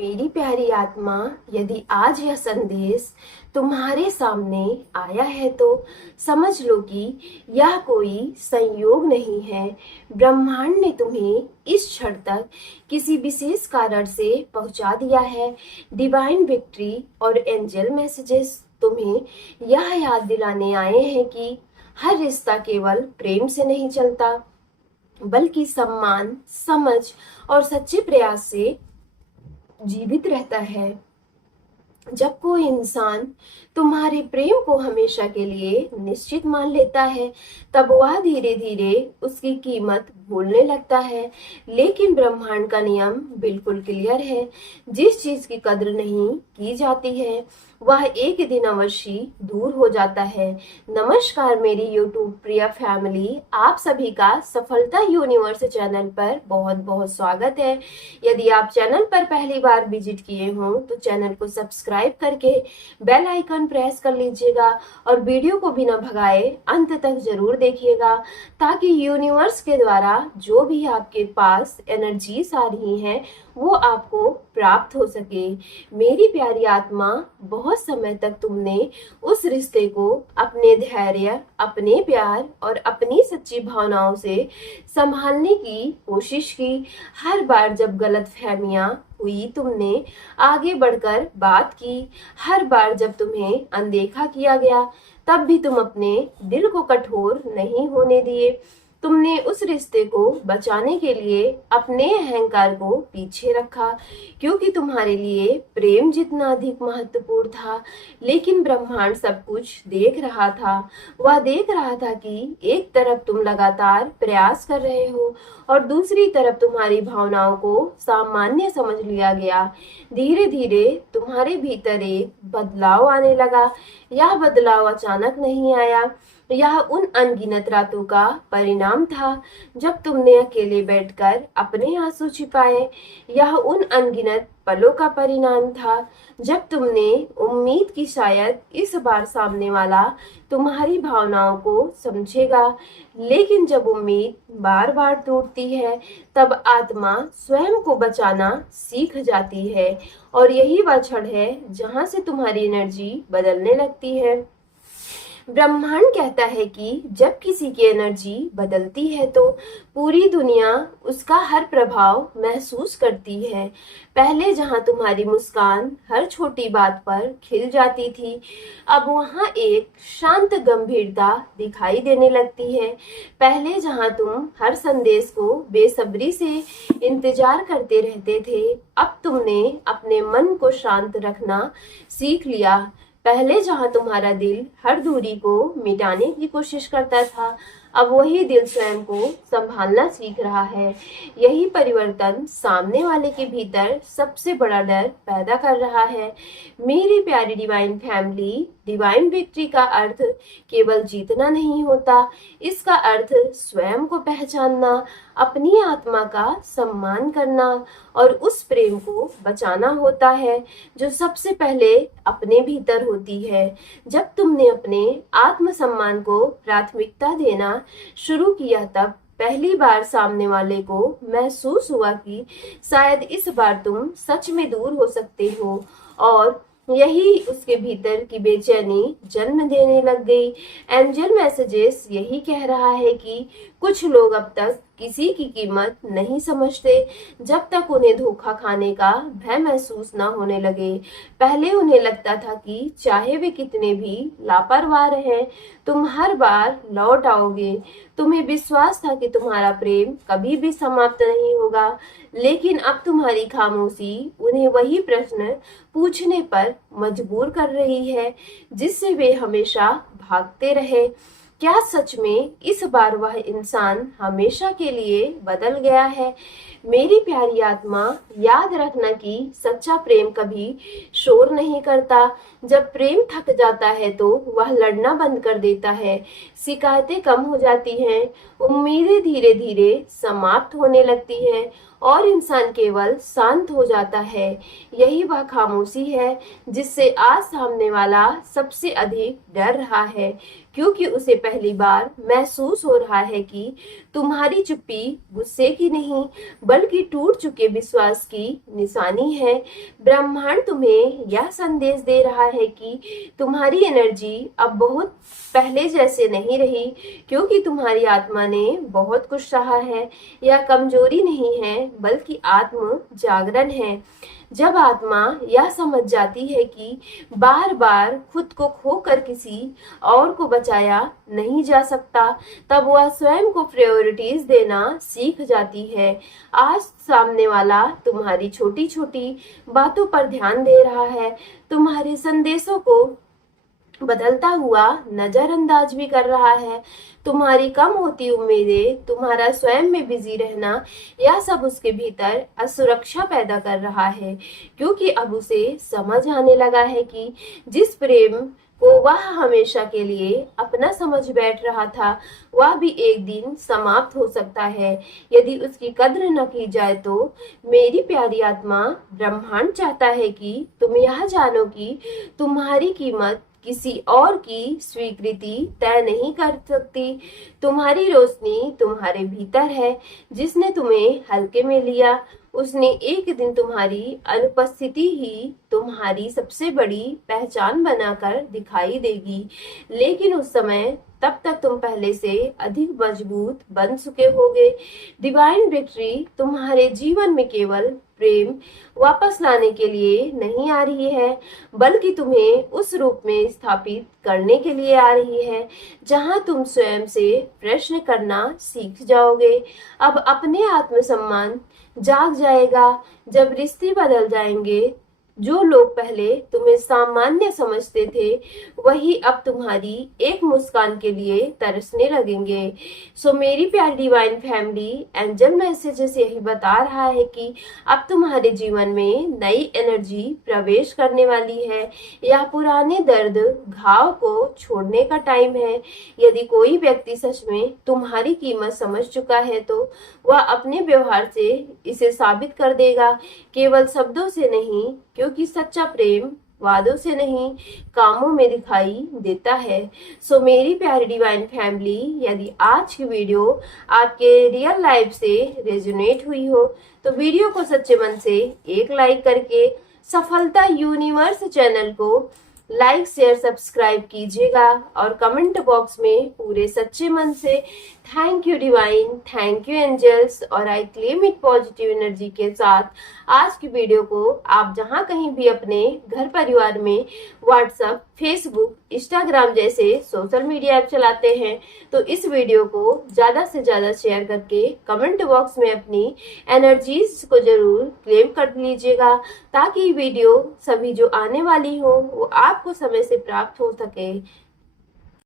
मेरी प्यारी आत्मा, यदि आज यह संदेश तुम्हारे सामने आया है तो समझ लो कि यह कोई संयोग नहीं है। ब्रह्मांड ने तुम्हें इस क्षण तक किसी विशेष कारण से पहुंचा दिया है। डिवाइन विक्ट्री और एंजल मैसेजेस तुम्हें यह याद दिलाने आए हैं कि हर रिश्ता केवल प्रेम से नहीं चलता, बल्कि सम्मान, समझ और सच्चे प्रयास से जीवित रहता है। जब कोई इंसान तुम्हारे प्रेम को हमेशा के लिए निश्चित मान लेता है, तब वह धीरे धीरे उसकी कीमत भूलने लगता है। लेकिन ब्रह्मांड का नियम बिल्कुल क्लियर है। जिस चीज की कद्र नहीं की जाती है वह एक दिन अवश्य दूर हो जाता है। नमस्कार मेरी यूट्यूब प्रिय फैमिली, आप सभी का सफलता यूनिवर्स चैनल पर बहुत बहुत स्वागत है। यदि आप चैनल पर पहली बार विजिट किए हों तो चैनल को सब्सक्राइब करके बेल आइकन प्रेस कर लीजिएगा और वीडियो को बिना भगाए अंत तक जरूर देखिएगा, ताकि यूनिवर्स के द्वारा जो भी आपके पास एनर्जीज आ रही हैं वो आपको प्राप्त हो सके। मेरी प्यारी आत्मा, बहुत समय तक तुमने उस रिश्ते को अपने धैर्य, अपने प्यार और अपनी सच्ची भावनाओं से संभालने की कोशिश की। हर बार जब गलतफहमियां हुई तुमने आगे बढ़कर बात की। हर बार जब तुम्हें अनदेखा किया गया तब भी तुम अपने दिल को कठोर नहीं होने दिए। तुमने उस रिश्ते को बचाने के लिए अपने अहंकार को पीछे रखा, क्योंकि तुम्हारे लिए प्रेम जितना अधिक महत्वपूर्ण था। लेकिन ब्रह्मांड सब कुछ देख रहा था। वह देख रहा था कि एक तरफ तुम लगातार प्रयास कर रहे हो और दूसरी तरफ तुम्हारी भावनाओं को सामान्य समझ लिया गया। धीरे धीरे तुम्हारे भीतर एक बदलाव आने लगा। यह बदलाव अचानक नहीं आया, यह उन अनगिनत रातों का परिणाम था जब तुमने अकेले बैठकर अपने आंसू छिपाए। यह उन अनगिनत पलों का परिणाम था जब तुमने उम्मीद की शायद इस बार सामने वाला तुम्हारी भावनाओं को समझेगा। लेकिन जब उम्मीद बार बार टूटती है तब आत्मा स्वयं को बचाना सीख जाती है, और यही वह क्षण है जहां से तुम्हारी एनर्जी बदलने लगती है। ब्रह्मांड कहता है कि जब किसी की एनर्जी बदलती है तो पूरी दुनिया उसका हर प्रभाव महसूस करती है। पहले जहां तुम्हारी मुस्कान हर छोटी बात पर खिल जाती थी, अब वहां एक शांत गंभीरता दिखाई देने लगती है। पहले जहां तुम हर संदेश को बेसब्री से इंतजार करते रहते थे, अब तुमने अपने मन को शांत रखना सीख लिया। पहले जहां तुम्हारा दिल हर दूरी को मिटाने की कोशिश करता था, अब वही दिल स्वयं को संभालना सीख रहा है। यही परिवर्तन सामने वाले के भीतर सबसे बड़ा डर पैदा कर रहा है। मेरी प्यारी डिवाइन फैमिली, डिवाइन विक्ट्री का अर्थ केवल जीतना नहीं होता, इसका अर्थ स्वयं को पहचानना, अपनी आत्मा का सम्मान करना और उस प्रेम को बचाना होता है जो सबसे पहले अपने भीतर होती है। जब तुमने अपने आत्मसम्मान को प्राथमिकता देना शुरू किया तब पहली बार सामने वाले को महसूस हुआ कि शायद इस बार तुम सच में दूर हो सकते हो, और यही उसके भीतर की बेचैनी जन्म देने लग गई। एंजल मैसेजेस यही कह रहा है कि कुछ लोग अब तक किसी की कीमत नहीं समझते जब तक उन्हें धोखा खाने का भय महसूस न होने लगे। पहले उन्हें लगता था कि चाहे वे कितने भी लापरवाह रहें, तुम हर बार लौट आओगे। तुम्हें विश्वास था कि तुम्हारा प्रेम कभी भी समाप्त नहीं होगा। लेकिन अब तुम्हारी खामोशी उन्हें वही प्रश्न पूछने पर मजबूर कर रही है जिससे वे हमेशा भागते रहे। क्या सच में इस बार वह इंसान हमेशा के लिए बदल गया है? मेरी प्यारी आत्मा, याद रखना कि सच्चा प्रेम कभी शोर नहीं करता। जब प्रेम थक जाता है तो वह लड़ना बंद कर देता है, शिकायतें कम हो जाती हैं, उम्मीदें धीरे धीरे समाप्त होने लगती हैं और इंसान केवल शांत हो जाता है। यही वह खामोशी है जिससे आज सामने वाला सबसे अधिक डर रहा है, क्योंकि उसे पहली बार महसूस हो रहा है कि तुम्हारी चुप्पी गुस्से की नहीं बल्कि टूट चुके विश्वास की निशानी है। ब्रह्मांड तुम्हें यह संदेश दे रहा है कि तुम्हारी एनर्जी अब बहुत पहले जैसे नहीं रही, क्योंकि तुम्हारी आत्मा ने बहुत कुछ सहा है। यह कमजोरी नहीं है बल्कि आत्म जागरण है। जब आत्मा यह समझ जाती है कि बार बार खुद को खोकर किसी और को बचाया नहीं जा सकता, तब वह स्वयं को प्रायोरिटीज देना सीख जाती है। आज सामने वाला तुम्हारी छोटी छोटी बातों पर ध्यान दे रहा है, तुम्हारे संदेशों को बदलता हुआ नजरअंदाज भी कर रहा है। तुम्हारी कम होती उम्मीदें, तुम्हारा स्वयं में बिजी रहना, यह सब उसके भीतर असुरक्षा पैदा कर रहा है, क्योंकि अब उसे समझ आने लगा है कि जिस प्रेम को वह हमेशा के लिए अपना समझ बैठ रहा था, वह भी एक दिन समाप्त हो सकता है यदि उसकी कद्र न की जाए तो। मेरी प्यारी आत्मा, ब्रह्मांड चाहता है कि तुम यह जानो कि तुम्हारी कीमत किसी और की स्वीकृति तय नहीं कर सकती। तुम्हारी रोशनी तुम्हारे भीतर है। जिसने तुम्हें हल्के में लिया, उसने एक दिन तुम्हारी अनुपस्थिति ही तुम्हारी सबसे बड़ी पहचान बनाकर दिखाई देगी, लेकिन उस समय तब तक तुम पहले से अधिक मजबूत बन चुके होगे। डिवाइन विक्ट्री तुम्हारे जीवन में केवल प्रेम वापस लाने के लिए नहीं आ रही है, बल्कि तुम्हें उस रूप में स्थापित करने के लिए आ रही है जहां तुम स्वयं से प्रश्न करना सीख जाओगे। अब अपने आत्मसम्मान जाग जाएगा जब रिश्ते बदल जाएंगे। जो लोग पहले तुम्हें सामान्य समझते थे, वही अब तुम्हारी एक मुस्कान के लिए तरसने लगेंगे। सो मेरी प्यारी डिवाइन फैमिली, एंजल मैसेजेस यही बता रहा है कि अब तुम्हारे जीवन में नई एनर्जी प्रवेश करने वाली है। यह पुराने दर्द घाव को छोड़ने का टाइम है। यदि कोई व्यक्ति सच में तुम्हारी कीमत समझ चुका है, तो वह अपने व्यवहार से इसे साबित कर देगा, केवल शब्दों से नहीं, क्योंकि सच्चा प्रेम वादों से नहीं, कामों में दिखाई देता है। सो मेरी प्यारी डिवाइन फैमिली, यदि आज की वीडियो आपके रियल लाइफ से रेजोनेट हुई हो, तो वीडियो को सच्चे मन से एक लाइक करके सफलता यूनिवर्स चैनल को लाइक शेयर सब्सक्राइब कीजिएगा और कमेंट बॉक्स में पूरे सच्चे मन से thank you divine, thank you angels और I claim it positive energy के साथ आज की वीडियो को आप जहां कहीं भी अपने घर परिवार में व्हाट्सएप, फेसबुक, इंस्टाग्राम जैसे सोशल मीडिया ऐप चलाते हैं, तो इस वीडियो को ज़्यादा से ज़्यादा शेयर करके कमेंट बॉक्स में अपनी एनर्जीज को जरूर क्लेम कर लीजिएगा, ताकि वीडियो सभी जो आने वाली हो वो आपको समय से प्राप्त हो सके।